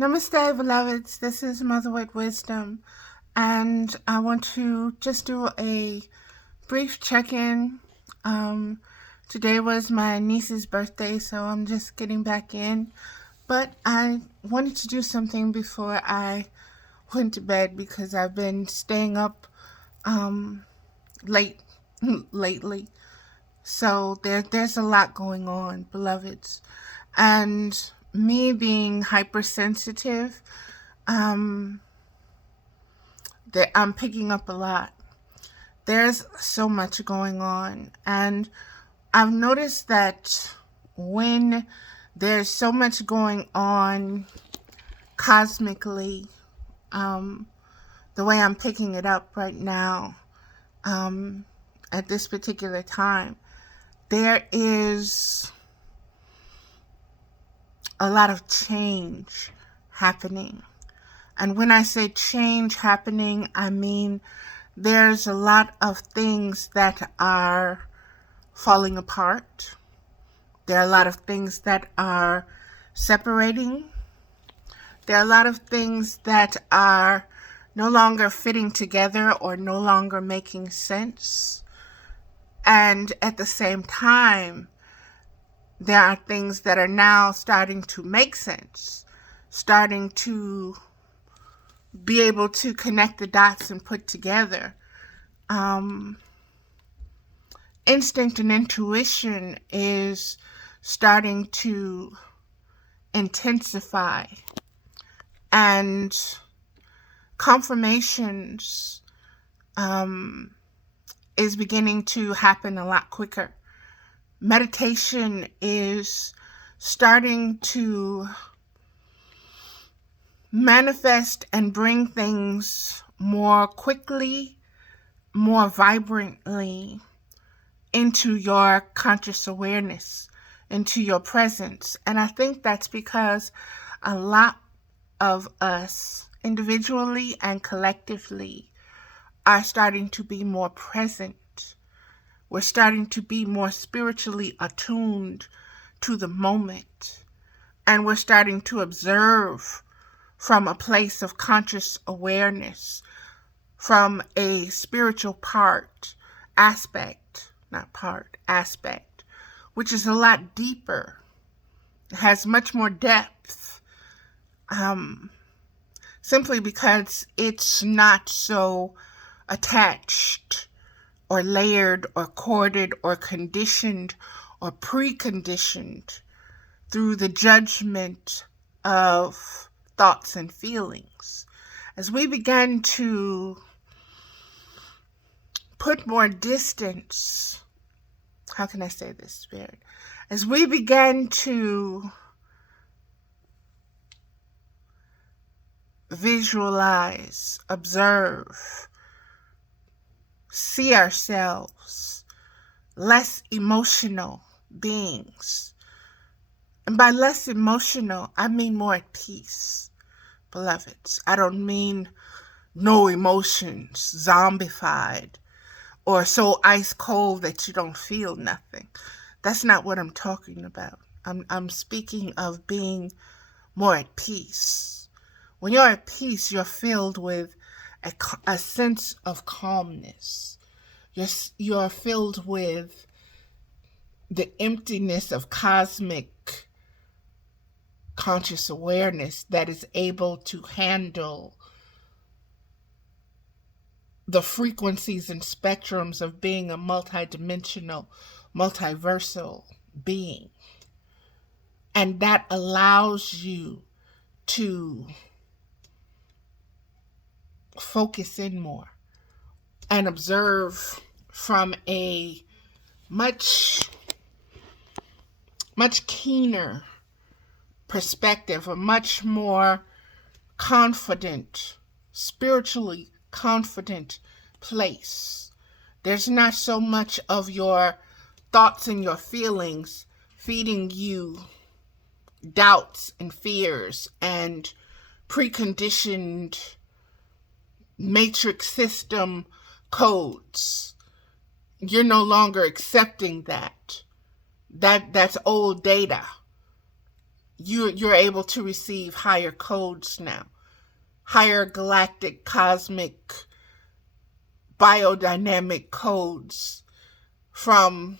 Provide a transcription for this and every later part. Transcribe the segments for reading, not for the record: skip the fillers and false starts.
Namaste, beloveds. This is Mother with Wisdom, and I want to just do a brief check-in. Today was my niece's birthday, so I'm just getting back in. But I wanted to do something before I went to bed because I've been staying up late lately. So there's a lot going on, beloveds. And me being hypersensitive, that I'm picking up a lot. There's so much going on. And I've noticed that when there's so much going on cosmically, the way I'm picking it up right now, at this particular time, there is a lot of change happening. And when I say change happening, I mean there's a lot of things that are falling apart. There are a lot of things that are separating. There are a lot of things that are no longer fitting together or no longer making sense. And at the same time, there are things that are now starting to make sense, starting to be able to connect the dots and put together. Instinct and intuition is starting to intensify, and confirmations is beginning to happen a lot quicker. Meditation is starting to manifest and bring things more quickly, more vibrantly into your conscious awareness, into your presence. And I think that's because a lot of us, individually and collectively, are starting to be more present. We're starting to be more spiritually attuned to the moment. And we're starting to observe from a place of conscious awareness, from a spiritual aspect, which is a lot deeper, has much more depth, simply because it's not so attached or layered or corded or conditioned or preconditioned through the judgment of thoughts and feelings. As we began to put more distance, how can I say this, Spirit? As we began to visualize, observe, see ourselves less emotional beings. And by less emotional, I mean more at peace, beloveds. I don't mean no emotions, zombified, or so ice cold that you don't feel nothing. That's not what I'm talking about. I'm speaking of being more at peace. When you're at peace, you're filled with a sense of calmness. You're filled with the emptiness of cosmic conscious awareness that is able to handle the frequencies and spectrums of being a multidimensional, multiversal being. And that allows you to focus in more and observe from a much keener perspective, a much more confident, spiritually confident place. There's not so much of your thoughts and your feelings feeding you doubts and fears and preconditioned matrix system codes. You're no longer accepting that. That's old data. you're able to receive higher codes now, higher galactic cosmic biodynamic codes from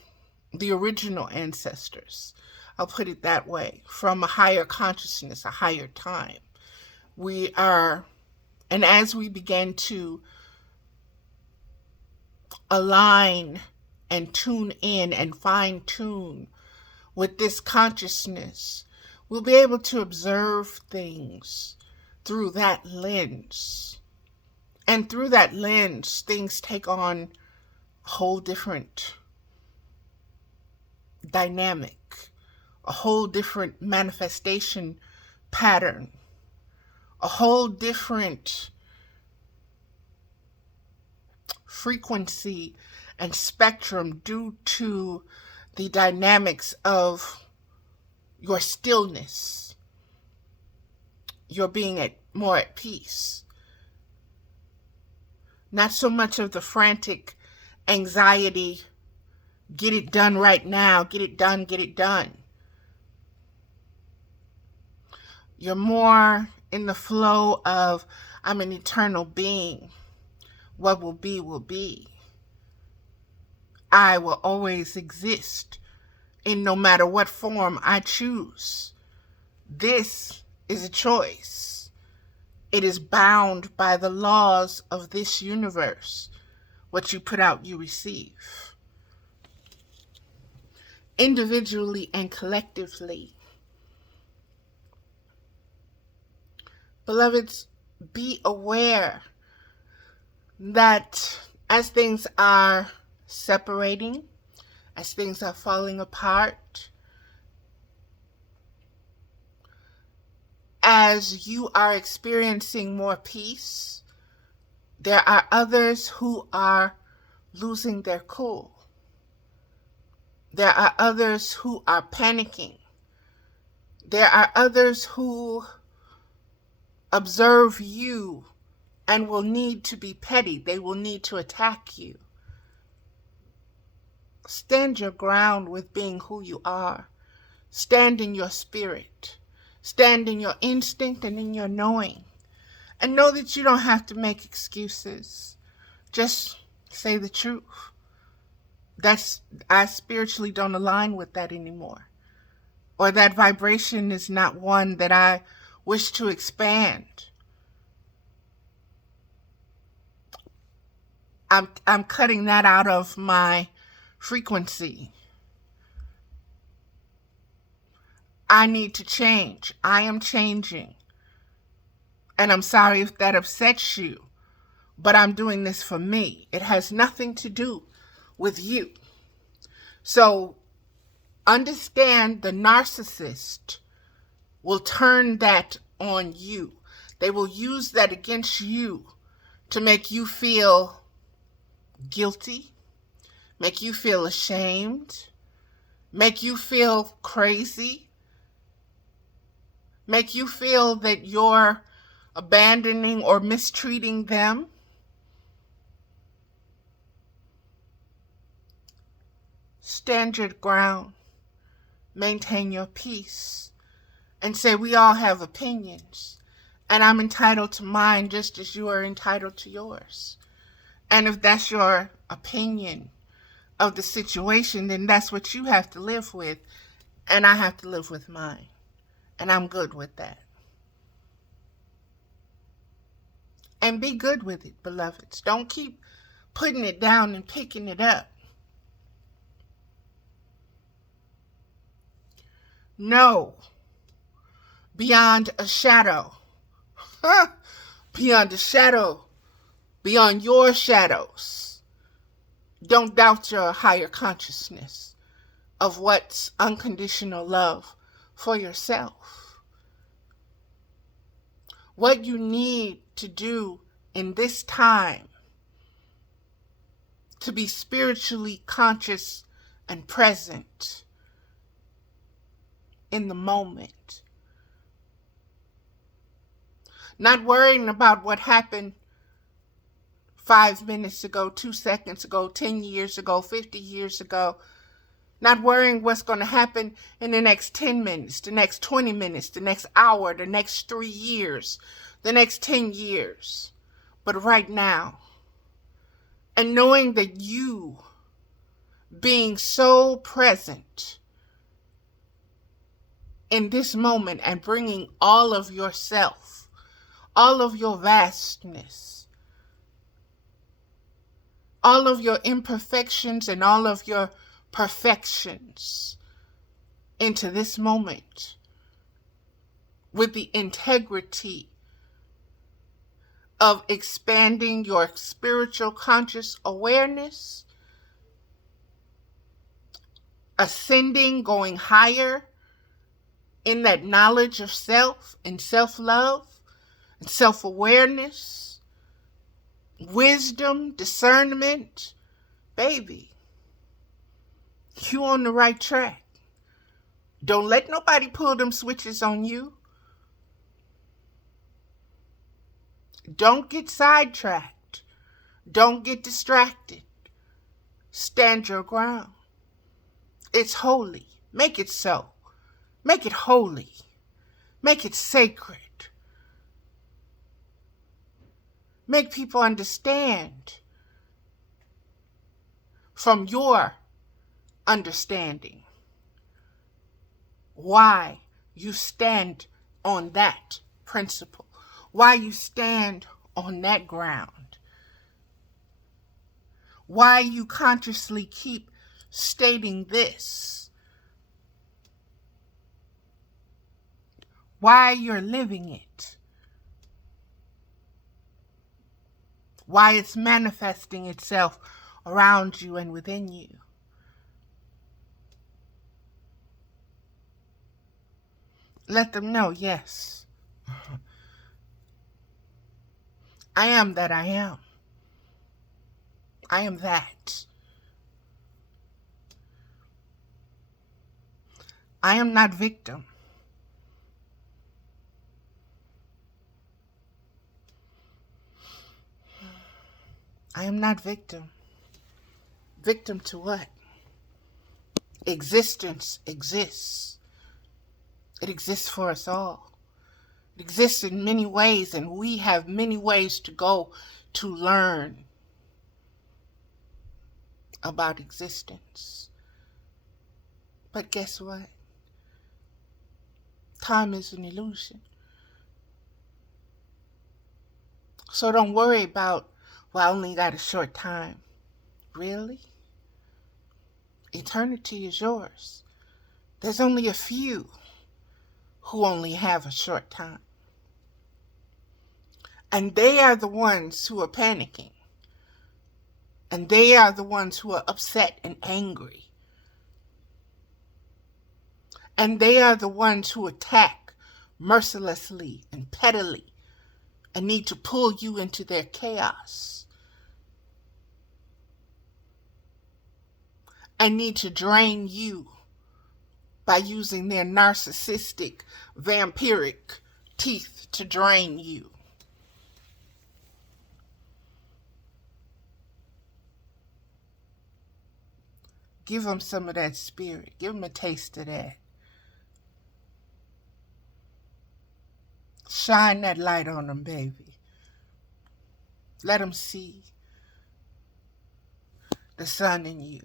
the original ancestors. I'll put it that way, from a higher consciousness, a higher time. We are, and as we begin to align and tune in and fine tune with this consciousness, we'll be able to observe things through that lens. And through that lens, things take on a whole different dynamic, a whole different manifestation pattern, a whole different frequency and spectrum due to the dynamics of your stillness, your being more at peace. Not so much of the frantic anxiety, get it done right now, get it done, get it done. You're more in the flow of, I'm an eternal being. What will be, will be. I will always exist in no matter what form I choose. This is a choice. It is bound by the laws of this universe. What you put out, you receive. Individually and collectively. Beloveds, be aware that as things are separating, as things are falling apart, as you are experiencing more peace, there are others who are losing their cool. There are others who are panicking. There are others who observe you and will need to be petty. They will need to attack you. Stand your ground with being who you are. Stand in your spirit. Stand in your instinct and in your knowing. And know that you don't have to make excuses. Just say the truth. I spiritually don't align with that anymore. Or that vibration is not one that I wish to expand. I'm cutting that out of my frequency. I need to change. I am changing. And I'm sorry if that upsets you, but I'm doing this for me. It has nothing to do with you. So understand the narcissist will turn that on you. They will use that against you to make you feel guilty, make you feel ashamed, make you feel crazy, make you feel that you're abandoning or mistreating them. Stand your ground, maintain your peace, and say we all have opinions, and I'm entitled to mine just as you are entitled to yours. And if that's your opinion of the situation, then that's what you have to live with, and I have to live with mine, and I'm good with that. And be good with it, beloveds. Don't keep putting it down and picking it up. No. Beyond a shadow. Beyond a shadow. Beyond your shadows. Don't doubt your higher consciousness of what's unconditional love for yourself. What you need to do in this time to be spiritually conscious and present in the moment. Not worrying about what happened 5 minutes ago, 2 seconds ago, 10 years ago, 50 years ago. Not worrying what's going to happen in the next 10 minutes, the next 20 minutes, the next hour, the next 3 years, the next 10 years. But right now. And knowing that you being so present in this moment and bringing all of yourself, all of your vastness, all of your imperfections and all of your perfections into this moment with the integrity of expanding your spiritual conscious awareness, ascending, going higher in that knowledge of self and self-love and self-awareness, wisdom, discernment, baby, you on the right track. Don't let nobody pull them switches on you. Don't get sidetracked. Don't get distracted. Stand your ground. It's holy. Make it so. Make it holy. Make it sacred. Make people understand from your understanding why you stand on that principle, why you stand on that ground, why you consciously keep stating this, why you're living it, why it's manifesting itself around you and within you. Let them know, yes, I am that I am. I am that. I am not victim. I am not victim. Victim to what? Existence exists. It exists for us all. It exists in many ways, and we have many ways to go to learn about existence. But guess what? Time is an illusion. So don't worry about, well, I only got a short time. Really? Eternity is yours. There's only a few who only have a short time. And they are the ones who are panicking. And they are the ones who are upset and angry. And they are the ones who attack mercilessly and pettily and need to pull you into their chaos. And need to drain you by using their narcissistic, vampiric teeth to drain you. Give them some of that spirit. Give them a taste of that. Shine that light on them, baby. Let them see the sun in you.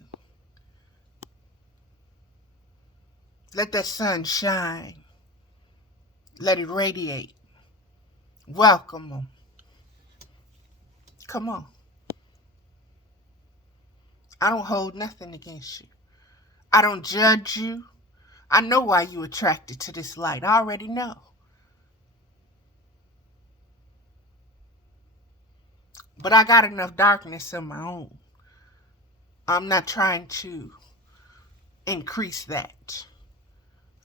Let that sun shine. Let it radiate. Welcome them. Come on. I don't hold nothing against you. I don't judge you. I know why you're attracted to this light. I already know. But I got enough darkness of my own. I'm not trying to increase that.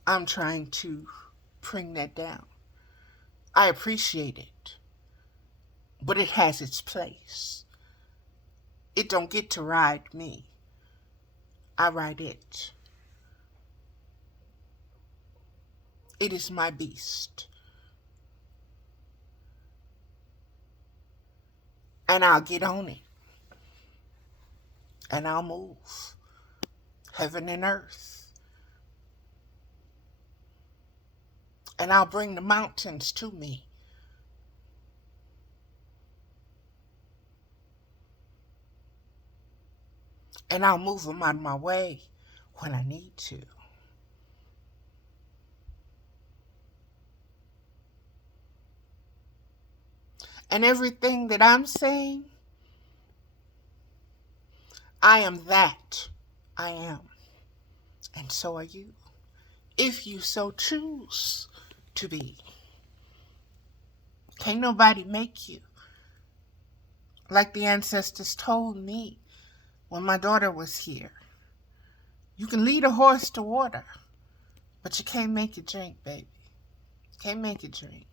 I'm trying to bring that down. I appreciate it, but it has its place. It don't get to ride me. I ride it. It is my beast. And I'll get on it. And I'll move heaven and earth. And I'll bring the mountains to me. And I'll move them out of my way when I need to. And everything that I'm saying, I am that I am. And so are you, if you so choose to be. Can't nobody make you. Like the ancestors told me when my daughter was here. You can lead a horse to water, but you can't make it drink, baby. Can't make it drink.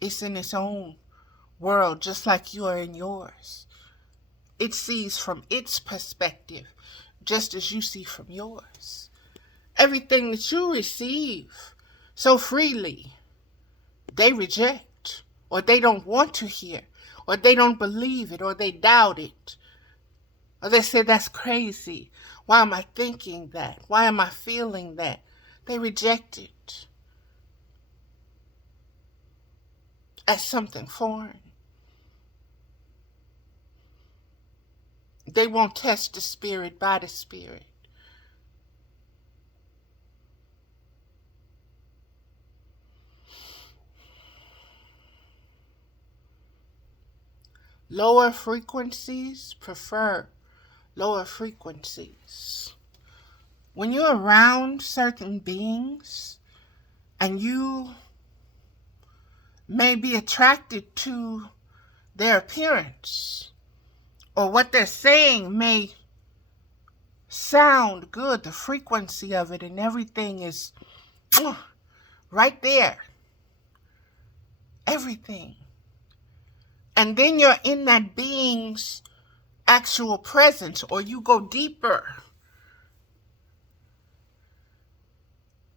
It's in its own world, just like you are in yours. It sees from its perspective, just as you see from yours. Everything that you receive so freely, they reject, or they don't want to hear, or they don't believe it, or they doubt it. Or they say, that's crazy. Why am I thinking that? Why am I feeling that? They reject it as something foreign. They won't test the spirit by the spirit. Lower frequencies prefer lower frequencies. When you're around certain beings and you may be attracted to their appearance or what they're saying may sound good, the frequency of it and everything is right there. Everything. And then you're in that being's actual presence, or you go deeper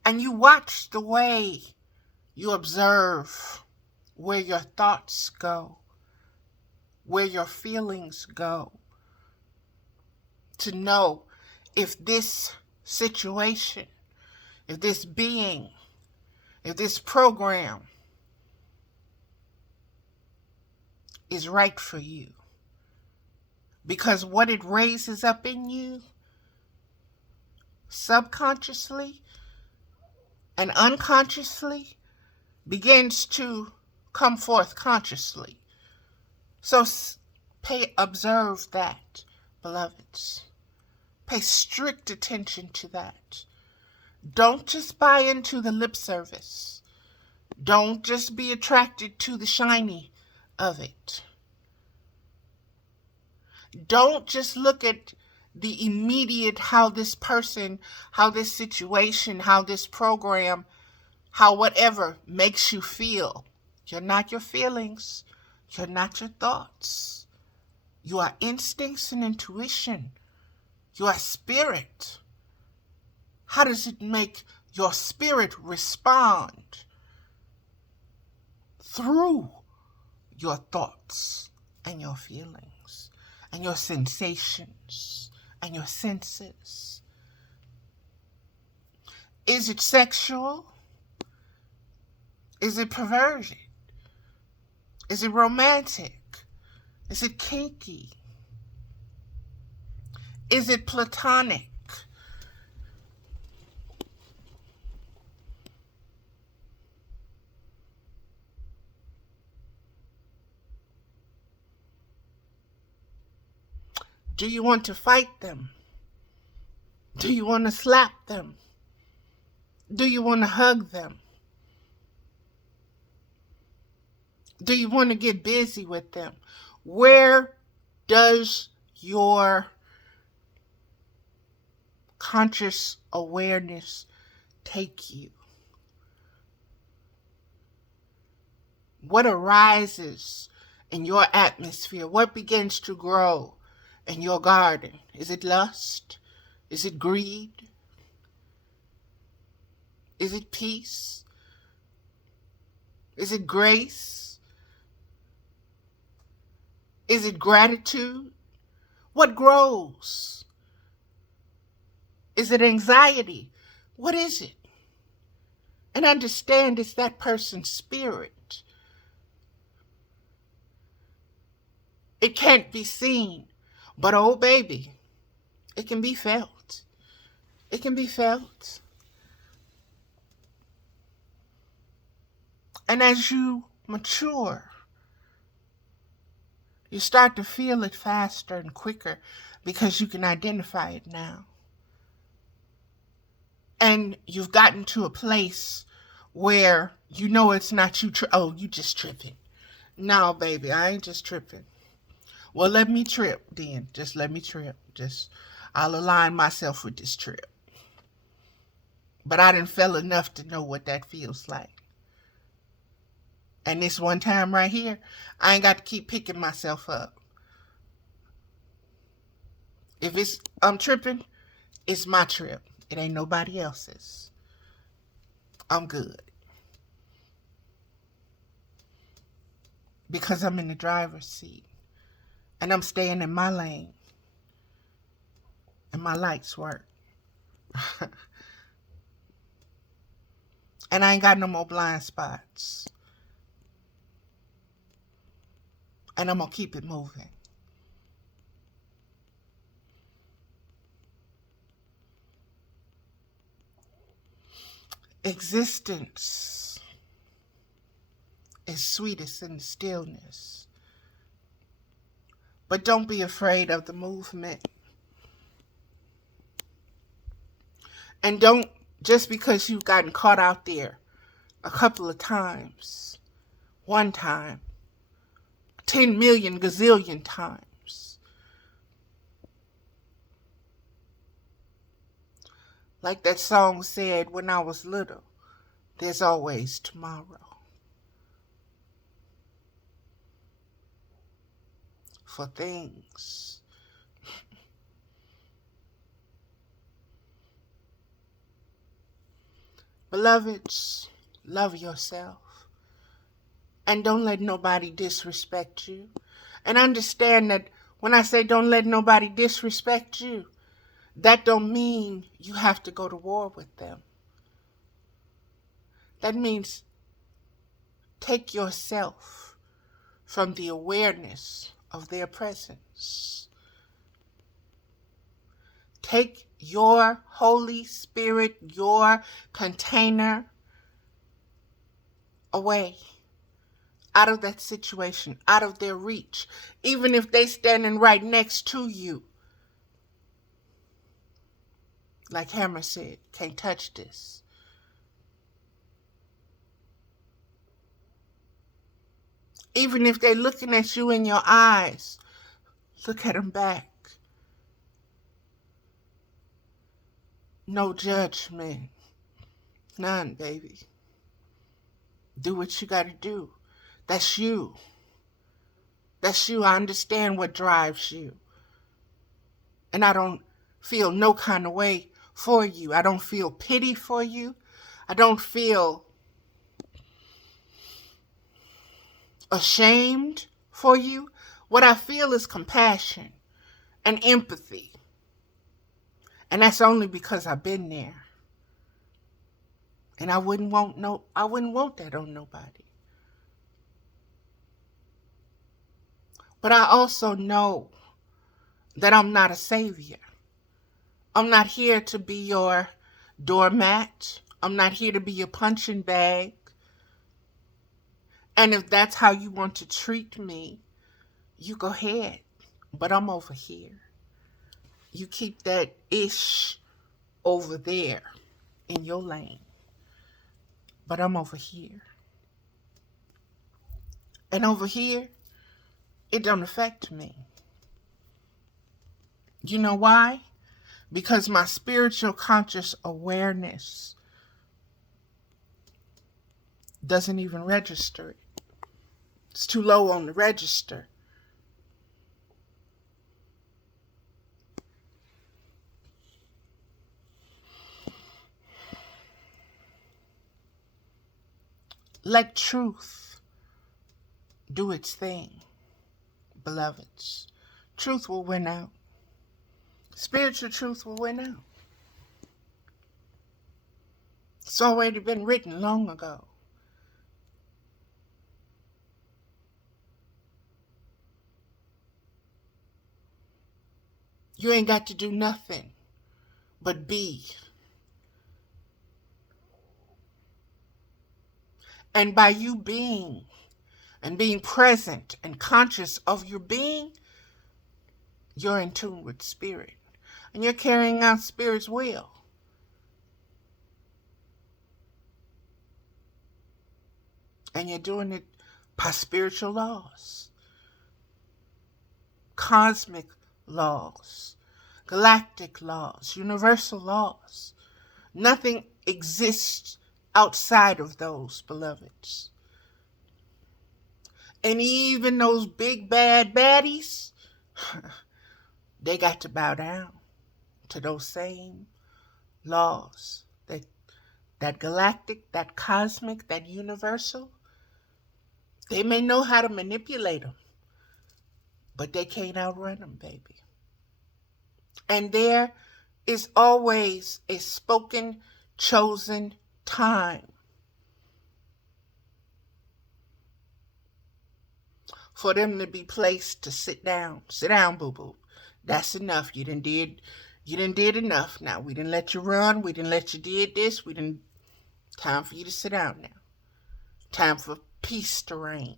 and you watch the way you observe where your thoughts go, where your feelings go, to know if this situation, if this being, if this program is right for you. Because what it raises up in you, subconsciously and unconsciously, begins to come forth consciously. So observe that, beloveds. Pay strict attention to that. Don't just buy into the lip service. Don't just be attracted to the shiny of it. Don't just look at the immediate, how this person, how this situation, how this program, how whatever makes you feel. You're not your feelings. You're not your thoughts. You are instincts and intuition. You are spirit. How does it make your spirit respond? Through your thoughts and your feelings and your sensations and your senses. Is it sexual? Is it perversion? Is it romantic? Is it kinky? Is it platonic? Do you want to fight them? Do you want to slap them? Do you want to hug them? Do you want to get busy with them? Where does your conscious awareness take you? What arises in your atmosphere? What begins to grow in your garden? Is it lust? Is it greed? Is it peace? Is it grace? Is it gratitude? What grows? Is it anxiety? What is it? And understand it's that person's spirit. It can't be seen, but oh baby, it can be felt. It can be felt. And as you mature, you start to feel it faster and quicker because you can identify it now. And you've gotten to a place where you know it's not you. Oh, you just tripping. No, baby, I ain't just tripping. Well, let me trip then. Just let me trip. I'll align myself with this trip. But I done fell enough to know what that feels like. And this one time right here, I ain't got to keep picking myself up. If I'm tripping, it's my trip. It ain't nobody else's. I'm good. Because I'm in the driver's seat. And I'm staying in my lane. And my lights work. And I ain't got no more blind spots. And I'm going to keep it moving. Existence is sweetest in the stillness. But don't be afraid of the movement. And don't, just because you've gotten caught out there a couple of times, one time, 10 million gazillion times. Like that song said when I was little, there's always tomorrow. For things. Beloveds, love yourself. And don't let nobody disrespect you. And understand that when I say don't let nobody disrespect you, that don't mean you have to go to war with them. That means take yourself from the awareness of their presence. Take your Holy Spirit, your container away. Out of that situation, out of their reach. Even if they standing right next to you. Like Hammer said, can't touch this. Even if they're looking at you in your eyes, look at them back. No judgment. None, baby. Do what you gotta do. That's you. That's you. I understand what drives you. And I don't feel no kind of way for you. I don't feel pity for you. I don't feel ashamed for you. What I feel is compassion and empathy. And that's only because I've been there. And I wouldn't want that on nobody. But I also know that I'm not a savior. I'm not here to be your doormat. I'm not here to be your punching bag. And if that's how you want to treat me, you go ahead. But I'm over here. You keep that ish over there in your lane. But I'm over here. And over here, it don't affect me. You know why? Because my spiritual conscious awareness doesn't even register it. It's too low on the register. Let truth do its thing, beloveds. Truth will win out. Spiritual truth will win out. It's already been written long ago. You ain't got to do nothing but be. And by you being and being present and conscious of your being, you're in tune with spirit. And you're carrying out spirit's will. And you're doing it by spiritual laws, cosmic laws, galactic laws, universal laws. Nothing exists outside of those, beloveds. And even those big bad baddies, they got to bow down to those same laws. That galactic, that cosmic, that universal. They may know how to manipulate them, but they can't outrun them, baby. And there is always a spoken, chosen time for them to be placed to sit down. Sit down, boo-boo. That's enough. You done did enough. Now, we didn't let you run. We didn't let you did this. Time for you to sit down now. Time for peace to reign.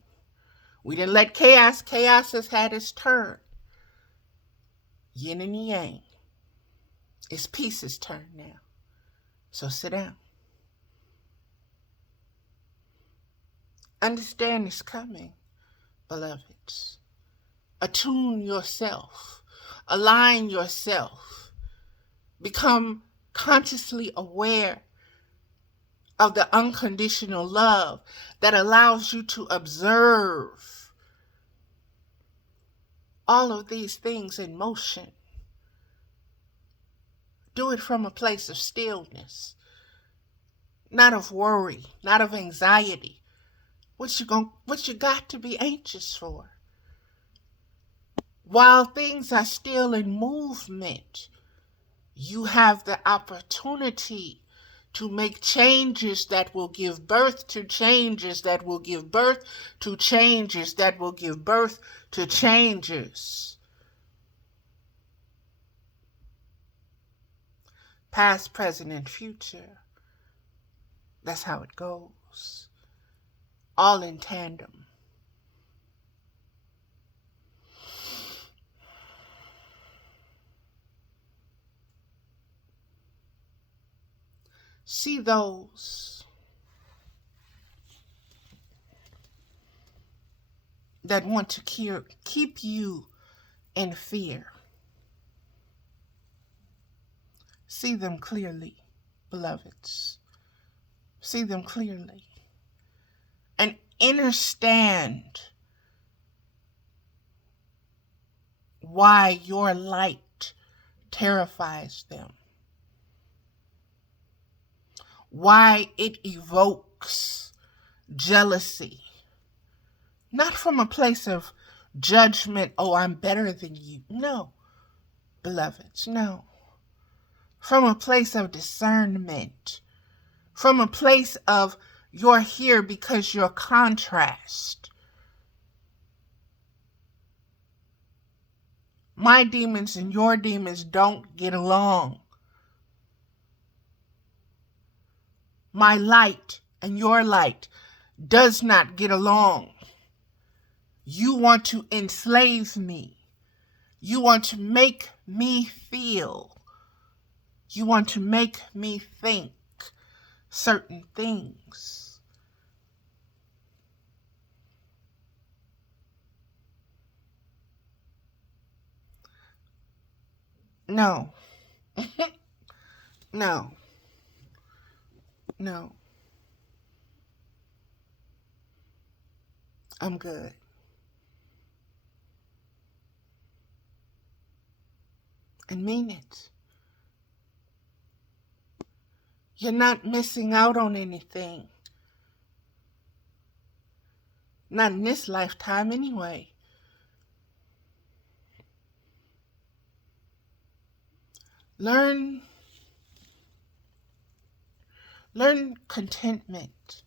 We didn't let chaos. Chaos has had its turn. Yin and yang. It's peace's turn now. So sit down. Understand it's coming, beloveds. Attune yourself. Align yourself. Become consciously aware of the unconditional love that allows you to observe all of these things in motion. Do it from a place of stillness, not of worry, not of anxiety. What you got to be anxious for? While things are still in movement, you have the opportunity to make changes that will give birth to changes that will give birth to changes that will give birth to changes. Past, present, and future. That's how it goes. All in tandem. See those that want to keep you in fear. See them clearly, beloveds. See them clearly. And understand why your light terrifies them. Why it evokes jealousy. Not from a place of judgment, oh, I'm better than you. No, beloveds, no. From a place of discernment. From a place of you're here because you're contrast. My demons and your demons don't get along. My light and your light does not get along. You want to enslave me. You want to make me feel. You want to make me think certain things. No. No. No. I'm good. And mean it. You're not missing out on anything. Not in this lifetime anyway. Learn Learn contentment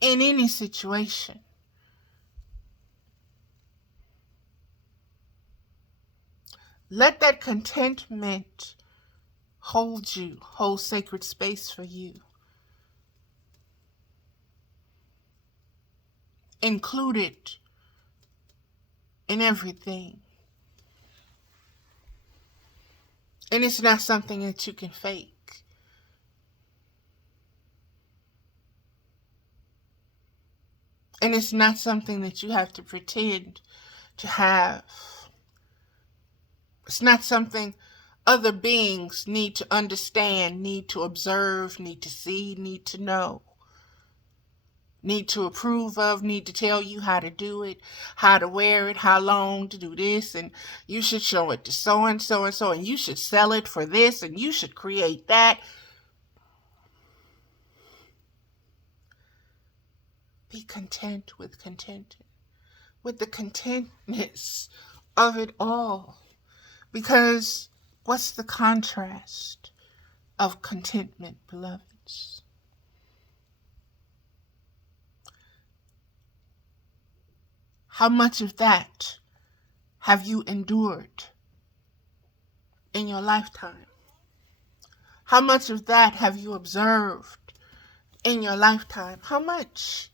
in any situation. Let that contentment hold you, hold sacred space for you. Include it in everything. And it's not something that you can fake. And it's not something that you have to pretend to have. It's not something other beings need to understand, need to observe, need to see, need to know, need to approve of, need to tell you how to do it, how to wear it, how long to do this, and you should show it to so and so and so, and you should sell it for this, and you should create that. Be content with the contentness of it all. Because what's the contrast of contentment, beloveds? How much of that have you endured in your lifetime? How much of that have you observed in your lifetime? How much?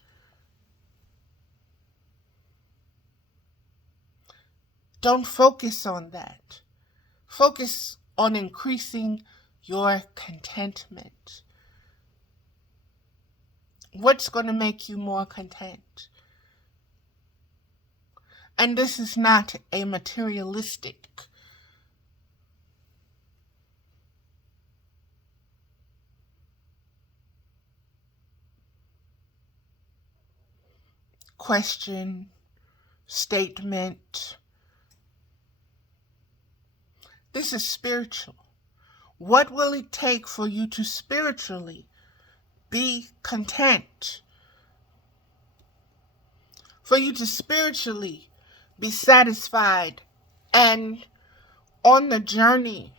Don't focus on that. Focus on increasing your contentment. What's going to make you more content? And this is not a materialistic question, statement. This is spiritual. What will it take for you to spiritually be content? For you to spiritually be satisfied and on the journey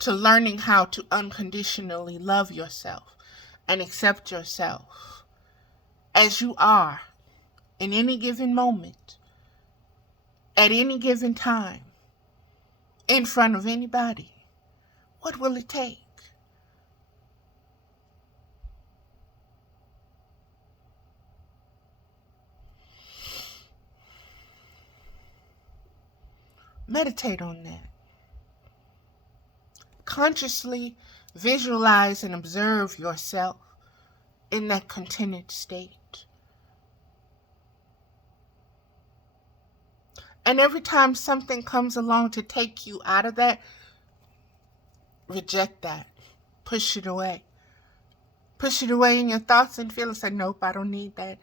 to learning how to unconditionally love yourself and accept yourself as you are in any given moment, at any given time, in front of anybody. What will it take? Meditate on that. Consciously visualize and observe yourself in that contented state. And every time something comes along to take you out of that, reject that. Push it away. Push it away in your thoughts and feelings. Say, nope, I don't need that.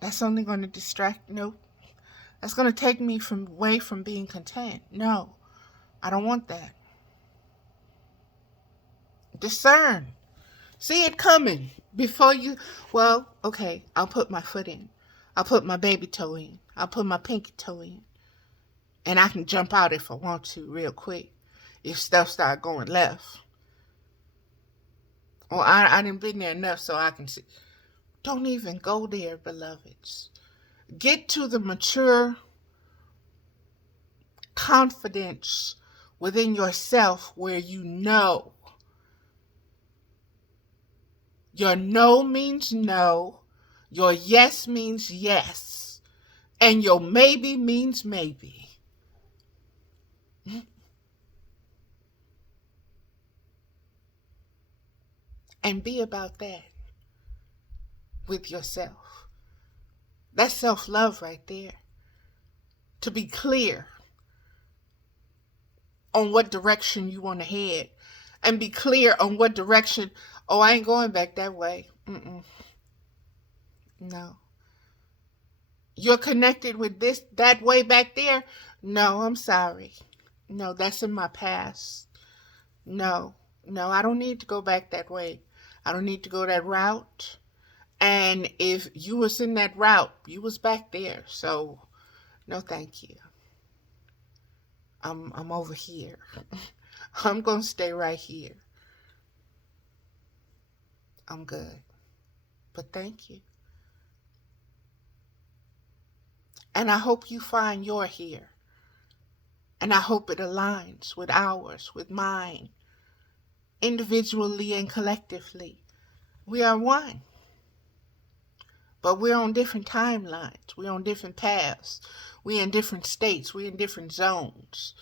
That's only going to distract. Nope. That's going to take me away from being content. No, I don't want that. Discern. See it coming before you. Well, okay, I'll put my foot in. I'll put my baby toe in. I'll put my pinky toe in. And I can jump out if I want to real quick if stuff start going left. Or I didn't been there enough so I can see. Don't even go there, beloveds. Get to the mature confidence within yourself where you know. Your no means no. Your yes means yes. And your maybe means maybe. And be about that with yourself. That's self-love right there. To be clear on what direction you want to head. And be clear on what direction, oh, I ain't going back that way. No. You're connected with this, that way back there? No, I'm sorry. No, that's in my past. No, I don't need to go back that way. I don't need to go that route. And if you was in that route, you was back there. So, no thank you. I'm over here. I'm going to stay right here. I'm good. But thank you. And I hope you find your here. And I hope it aligns with ours, with mine, individually and collectively. We are one. But we're on different timelines. We're on different paths. We're in different states. We're in different zones.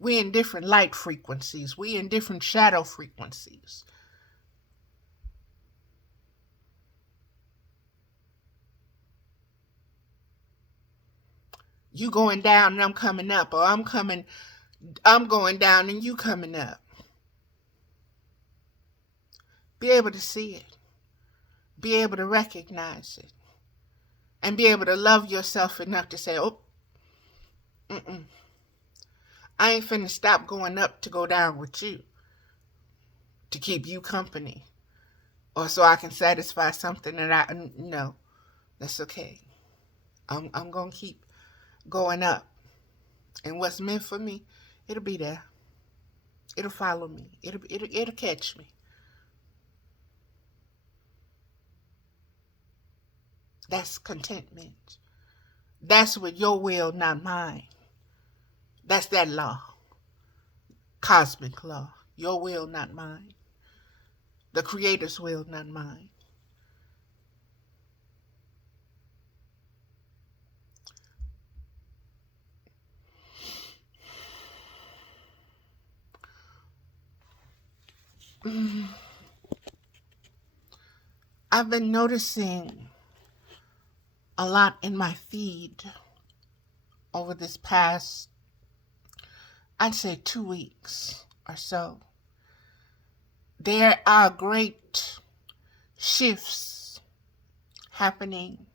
We're in different light frequencies. We're in different shadow frequencies. You going down and I'm coming up, or I'm going down and you coming up. Be able to see it. Be able to recognize it. And be able to love yourself enough to say, oh, I ain't finna stop going up to go down with you, to keep you company, or so I can satisfy something that no, that's okay. I'm gonna keep going up, and what's meant for me, it'll be there. It'll follow me. It'll catch me. That's contentment. That's with your will, not mine. That's that law. Cosmic law. Your will, not mine. The Creator's will, not mine. I've been noticing a lot in my feed over this past, I'd say 2 weeks or so. There are great shifts happening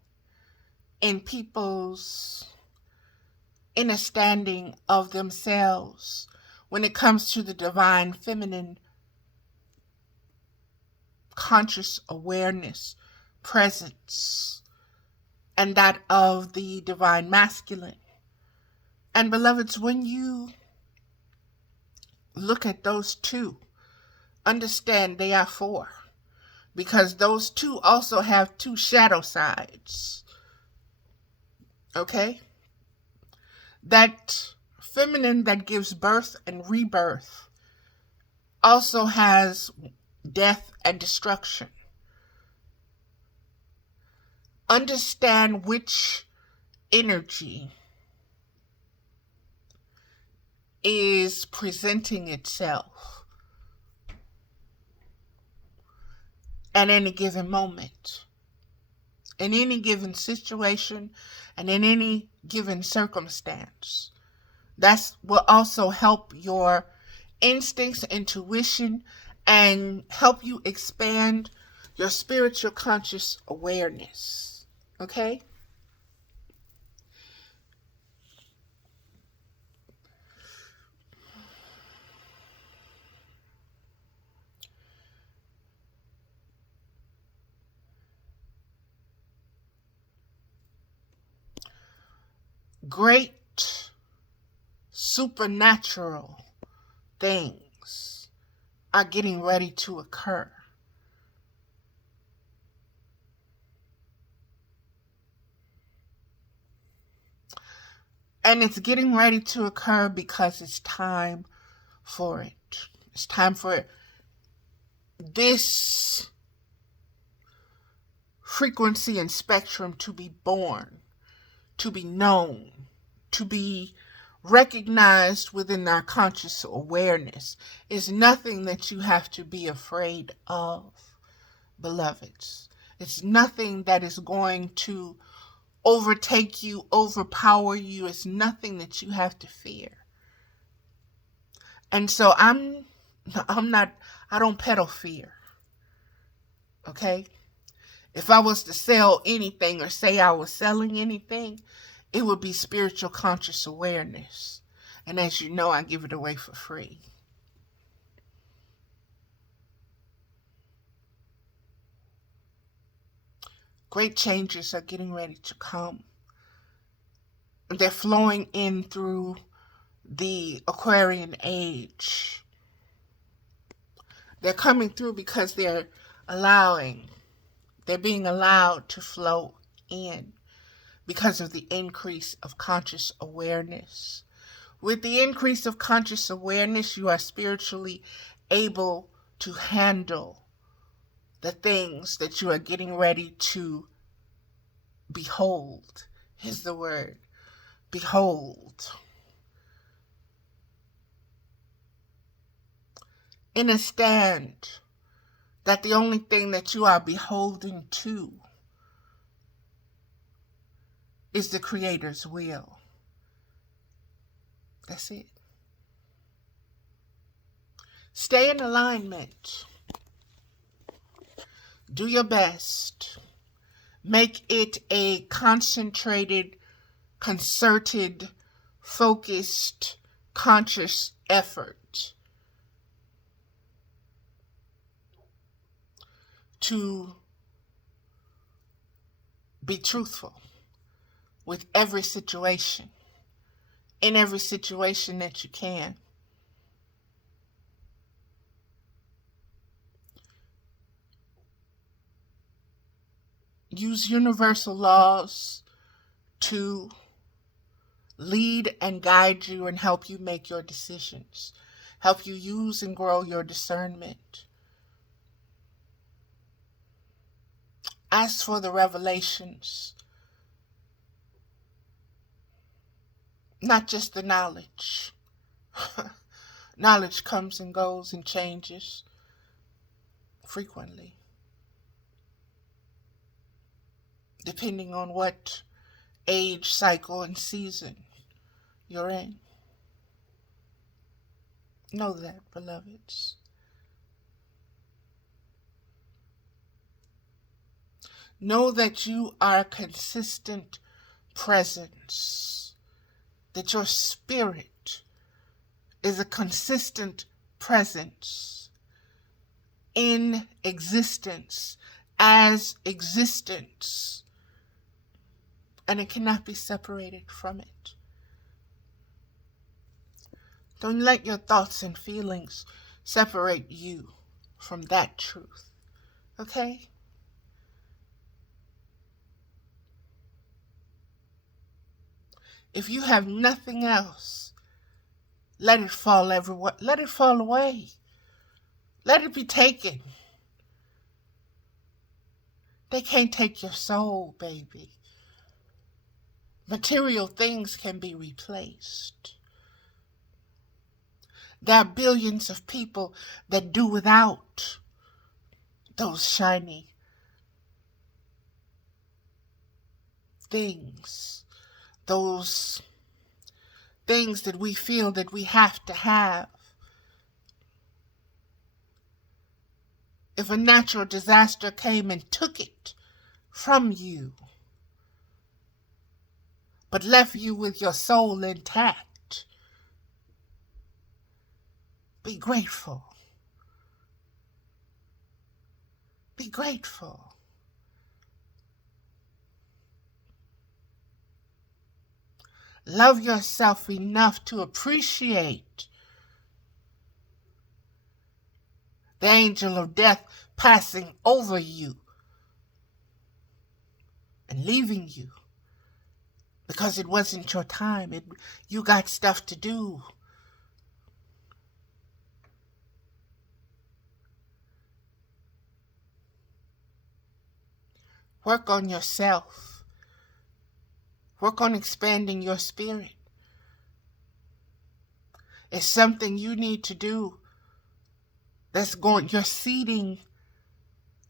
in people's understanding of themselves when it comes to the divine feminine conscious awareness, presence, and that of the divine masculine. And beloveds, when you look at those two, understand they are four, because those two also have two shadow sides. Okay? That feminine that gives birth and rebirth also has death and destruction. Understand which energy is presenting itself at any given moment, in any given situation, and in any given circumstance. That will also help your instincts, intuition, and help you expand your spiritual conscious awareness. Okay? Great supernatural things are getting ready to occur. And it's getting ready to occur because it's time for it. It's time for this frequency and spectrum to be born, to be known, to be recognized within our conscious awareness. Is nothing that you have to be afraid of, beloveds. It's nothing that is going to overtake you, overpower you. It's nothing that you have to fear. And so I don't peddle fear. Okay? If I was to sell anything or say I was selling anything, it would be spiritual conscious awareness. And as you know, I give it away for free. Great changes are getting ready to come. They're flowing in through the Aquarian age. They're coming through because they're being allowed to flow in because of the increase of conscious awareness. With the increase of conscious awareness, you are spiritually able to handle the things that you are getting ready to behold. Here's the word, behold. Understand that the only thing that you are beholden to is the Creator's will. That's it. Stay in alignment. Do your best. Make it a concentrated, concerted, focused, conscious effort to be truthful with every situation, in every situation that you can. Use universal laws to lead and guide you and help you make your decisions, help you use and grow your discernment. Ask for the revelations, not just the knowledge. Knowledge comes and goes and changes frequently, depending on what age, cycle, and season you're in. Know that, beloveds. Know that you are a consistent presence, that your spirit is a consistent presence in existence, as existence, and it cannot be separated from it. Don't let your thoughts and feelings separate you from that truth, okay? If you have nothing else, let it fall everywhere. Let it fall away. Let it be taken. They can't take your soul, baby. Material things can be replaced. There are billions of people that do without those shiny things, those things that we feel that we have to have. If a natural disaster came and took it from you, but left you with your soul intact, be grateful. Be grateful. Love yourself enough to appreciate the angel of death passing over you and leaving you because it wasn't your time. You got stuff to do. Work on yourself. Work on expanding your spirit. It's something you need to do. You're seeding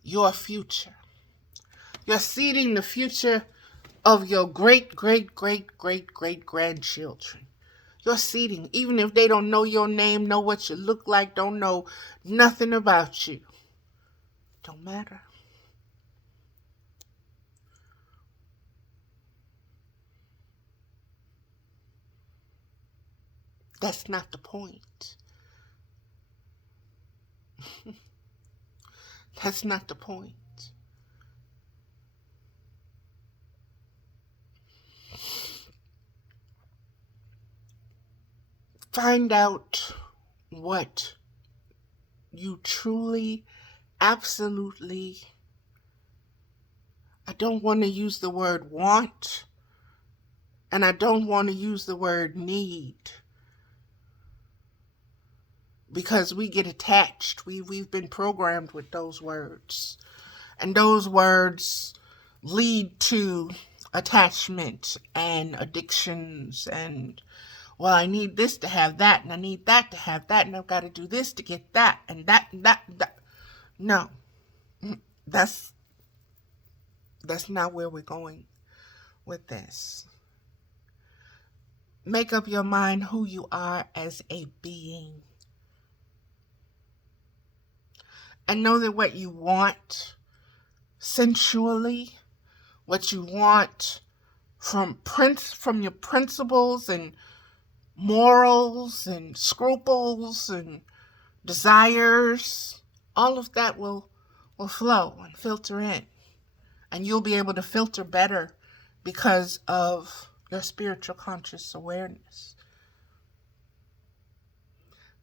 your future. You're seeding the future of your great, great, great, great, great grandchildren. You're seeding, even if they don't know your name, know what you look like, don't know nothing about you. Don't matter. That's not the point. That's not the point. Find out what you truly, absolutely, I don't want to use the word want, and I don't want to use the word need, because we get attached. We've been programmed with those words. And those words lead to attachment and addictions and, well, I need this to have that, and I need that to have that, and I've got to do this to get that, and that, and that, and that. No, that's not where we're going with this. Make up your mind who you are as a being. And know that what you want sensually, what you want from your principles and morals and scruples and desires, all of that will flow and filter in. And you'll be able to filter better because of your spiritual conscious awareness.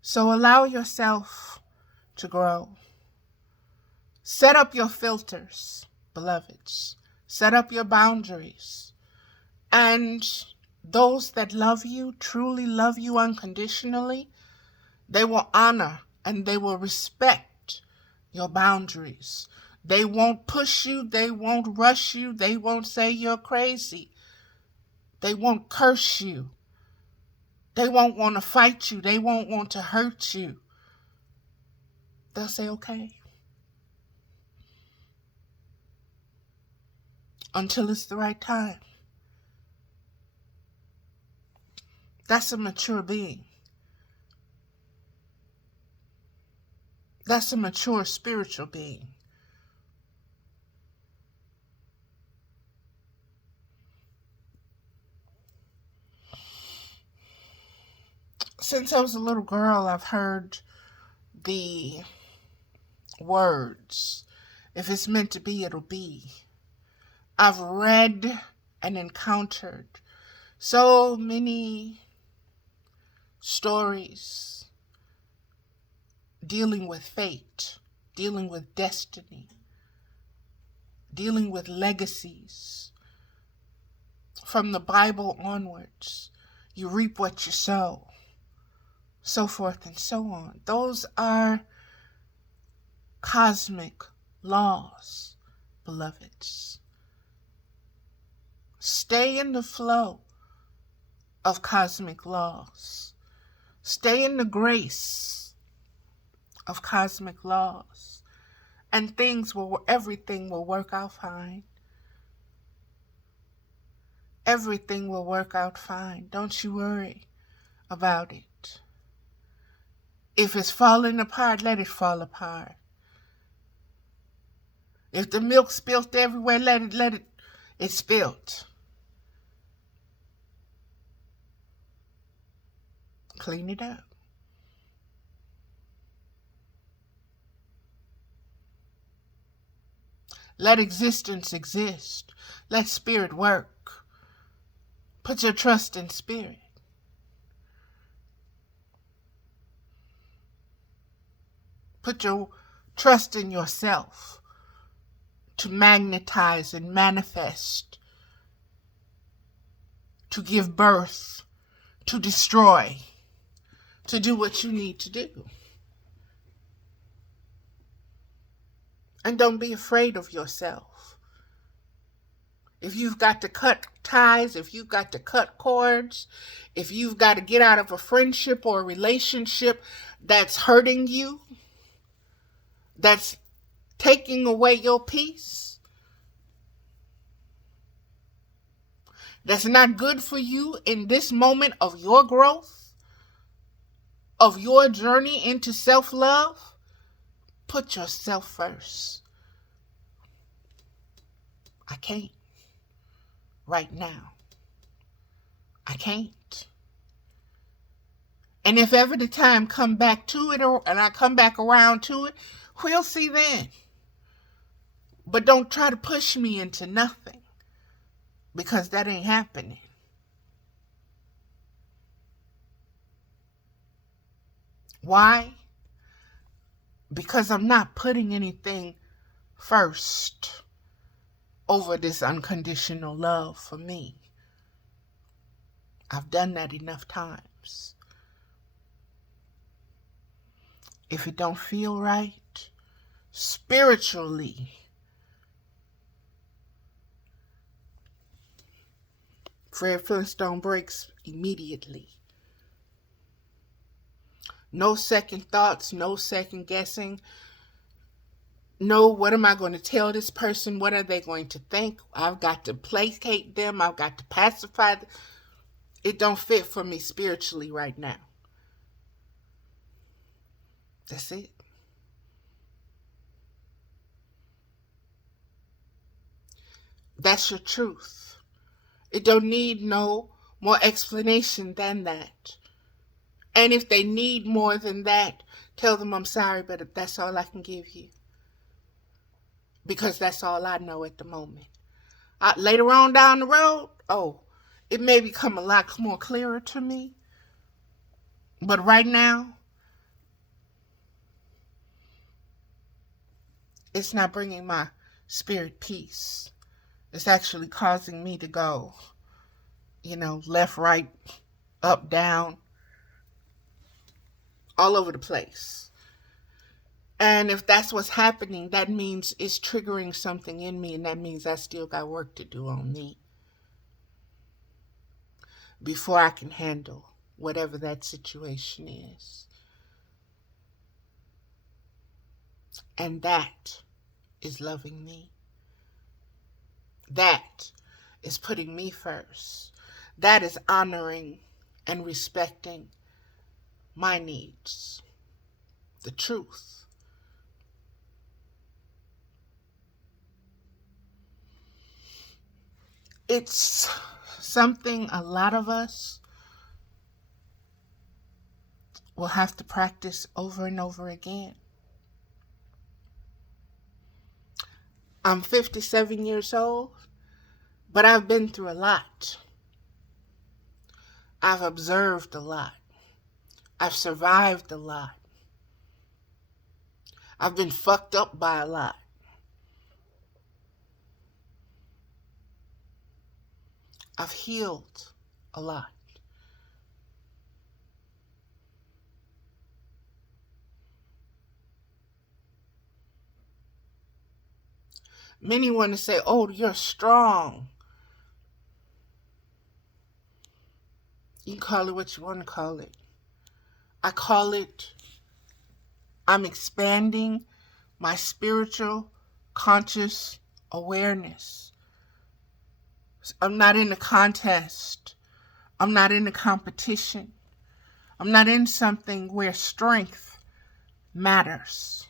So allow yourself to grow. Set up your filters, beloveds. Set up your boundaries. And those that love you, truly love you unconditionally, they will honor and they will respect your boundaries. They won't push you. They won't rush you. They won't say you're crazy. They won't curse you. They won't want to fight you. They won't want to hurt you. They'll say, okay. Until it's the right time. That's a mature being. That's a mature spiritual being. Since I was a little girl, I've heard the words, if it's meant to be, it'll be. I've read and encountered so many stories dealing with fate, dealing with destiny, dealing with legacies. From the Bible onwards, you reap what you sow, so forth and so on. Those are cosmic laws, beloveds. Stay in the flow of cosmic laws. Stay in the grace of cosmic laws. And everything will work out fine. Everything will work out fine. Don't you worry about it. If it's falling apart, let it fall apart. If the milk spilt everywhere, let it spilt. Clean it up. Let existence exist. Let spirit work. Put your trust in spirit. Put your trust in yourself to magnetize and manifest, to give birth, to destroy, to do what you need to do. And don't be afraid of yourself. If you've got to cut ties, if you've got to cut cords, if you've got to get out of a friendship or a relationship that's hurting you, that's taking away your peace, that's not good for you in this moment of your growth, of your journey into self-love, put yourself first. I can't. Right now. I can't. And if ever the time come back to it, and I come back around to it, we'll see then. But don't try to push me into nothing, because that ain't happening. Why? Because I'm not putting anything first over this unconditional love for me. I've done that enough times. If it don't feel right spiritually, Fred Flintstone breaks immediately. No second thoughts, no second guessing. No, what am I going to tell this person? What are they going to think? I've got to placate them. I've got to pacify them. It don't fit for me spiritually right now. That's it. That's your truth. It don't need no more explanation than that. And if they need more than that, tell them I'm sorry, but that's all I can give you. Because that's all I know at the moment. Later on down the road, it may become a lot more clearer to me. But right now, it's not bringing my spirit peace. It's actually causing me to go, left, right, up, down, all over the place. And if that's what's happening, that means it's triggering something in me, and that means I still got work to do on me before I can handle whatever that situation is. And that is loving me. That is putting me first. That is honoring and respecting my needs. The truth. It's something a lot of us will have to practice over and over again. I'm 57 years old, but I've been through a lot. I've observed a lot. I've survived a lot. I've been fucked up by a lot. I've healed a lot. Many want to say, oh, you're strong. You can call it what you want to call it. I call it, I'm expanding my spiritual conscious awareness. I'm not in a contest. I'm not in a competition. I'm not in something where strength matters.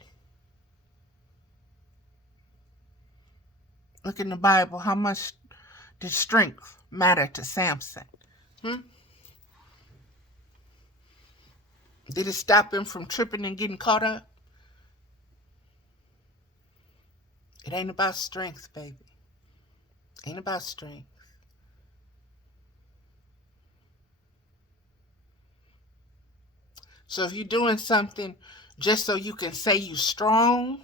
Look in the Bible, how much did strength matter to Samson? Did it stop him from tripping and getting caught up? It ain't about strength, baby. Ain't about strength. So if you're doing something just so you can say you're strong,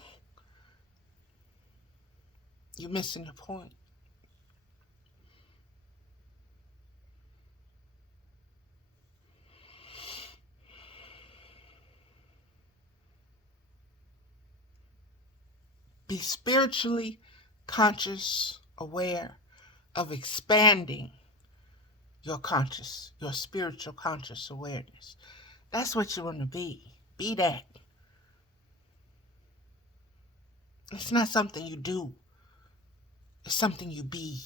you're missing the point. Be spiritually conscious, aware of expanding your spiritual conscious awareness. That's what you want to be. Be that. It's not something you do. It's something you be.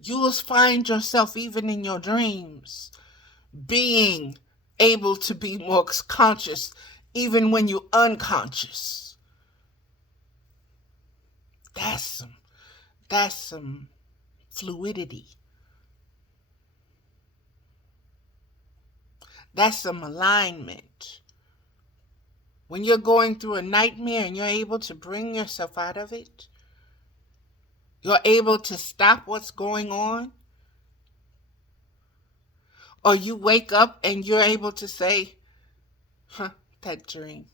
You will find yourself, even in your dreams, being able to be more conscious, even when you're unconscious. That's some fluidity. That's some alignment. When you're going through a nightmare and you're able to bring yourself out of it, you're able to stop what's going on, Or you wake up and you're able to say, that dream,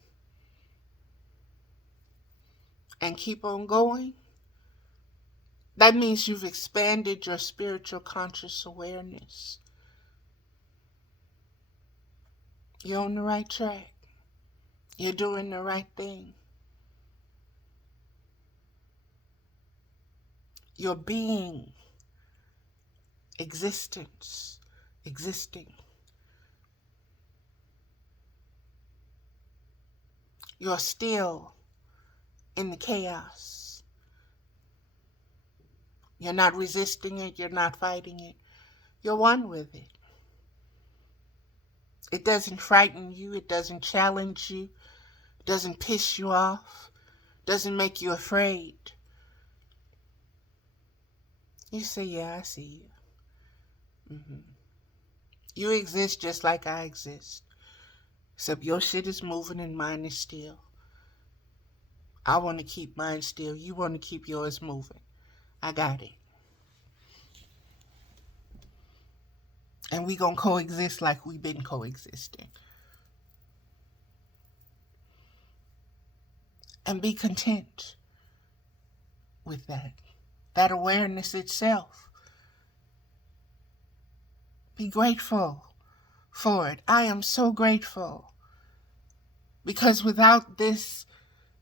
and keep on going. That means you've expanded your spiritual conscious awareness. You're on the right track. You're doing the right thing. Your being, existence, existing. You're still in the chaos. You're not resisting it. You're not fighting it. You're one with it. It doesn't frighten you. It doesn't challenge you. It doesn't piss you off. It doesn't make you afraid. You say, yeah, I see you. You exist just like I exist. Except your shit is moving and mine is still. I want to keep mine still. You want to keep yours moving. I got it. And we gonna coexist like we've been coexisting. And be content with that. That awareness itself. Be grateful for it. I am so grateful. Because without this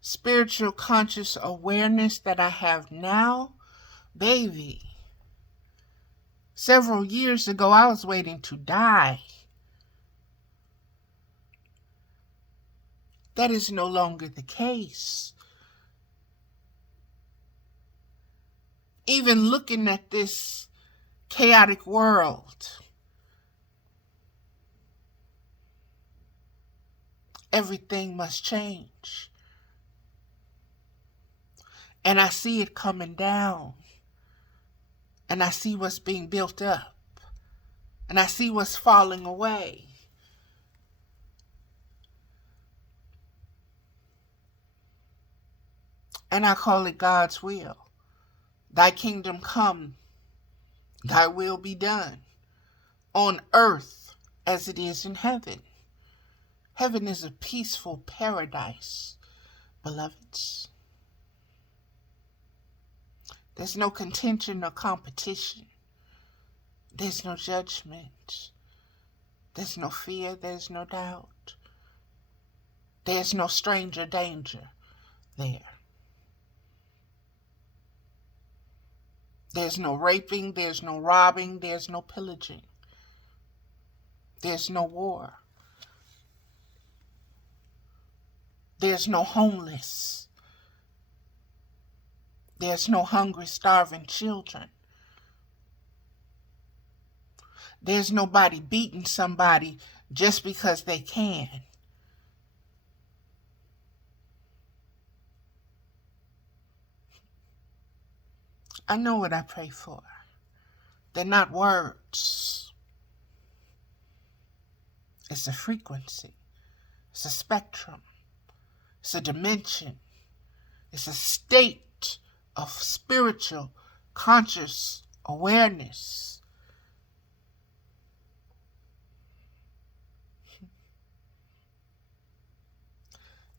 spiritual conscious awareness that I have now, baby, several years ago I was waiting to die. That is no longer the case. Even looking at this chaotic world, everything must change. And I see it coming down. And I see what's being built up. And I see what's falling away. And I call it God's will. Thy kingdom come, thy will be done, on earth as it is in heaven. Heaven is a peaceful paradise, beloveds. There's no contention or competition. There's no judgment. There's no fear. There's no doubt. There's no stranger danger there. There's no raping. There's no robbing. There's no pillaging. There's no war. There's no homeless. There's no hungry, starving children. There's nobody beating somebody just because they can. I know what I pray for. They're not words. It's a frequency. It's a spectrum. It's a dimension. It's a state of spiritual conscious awareness.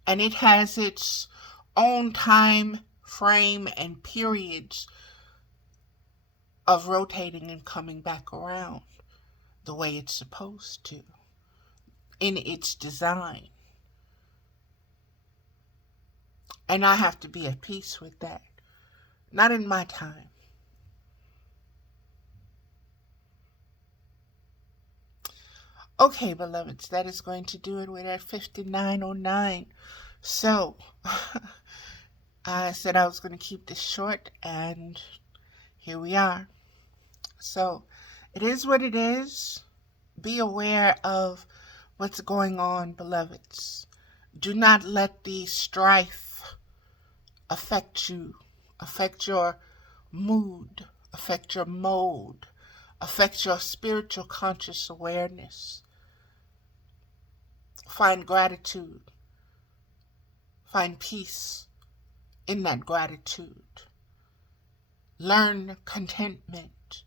And it has its own time frame and periods of rotating and coming back around the way it's supposed to in its design. And I have to be at peace with that. Not in my time. Okay, beloveds, that is going to do it. We're at 59:09. So, I said I was going to keep this short, and here we are. So, it is what it is. Be aware of what's going on, beloveds. Do not let the strife affect you, affect your mood, affect your mode, affect your spiritual conscious awareness. Find gratitude. Find peace in that gratitude. Learn contentment.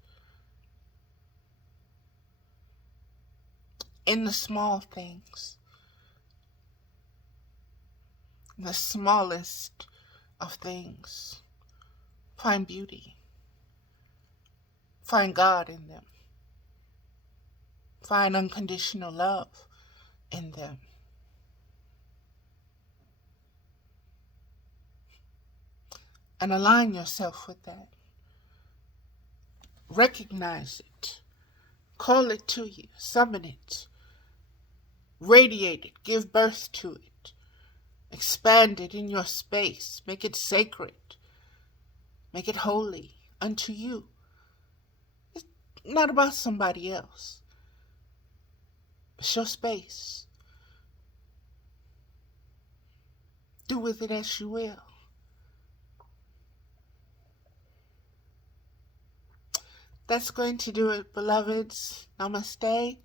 in the small things, the smallest of things. Find beauty. Find God in them. Find unconditional love in them. And align yourself with that. Recognize it. Call it to you. Summon it. Radiate it. Give birth to it. Expand it in your space. Make it sacred. Make it holy unto you. It's not about somebody else. It's your space. Do with it as you will. That's going to do it, beloveds. Namaste.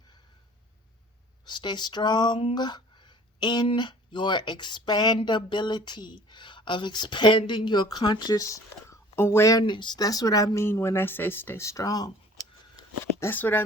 Stay strong in your expandability of expanding your conscious awareness. That's what I mean when I say stay strong. That's what I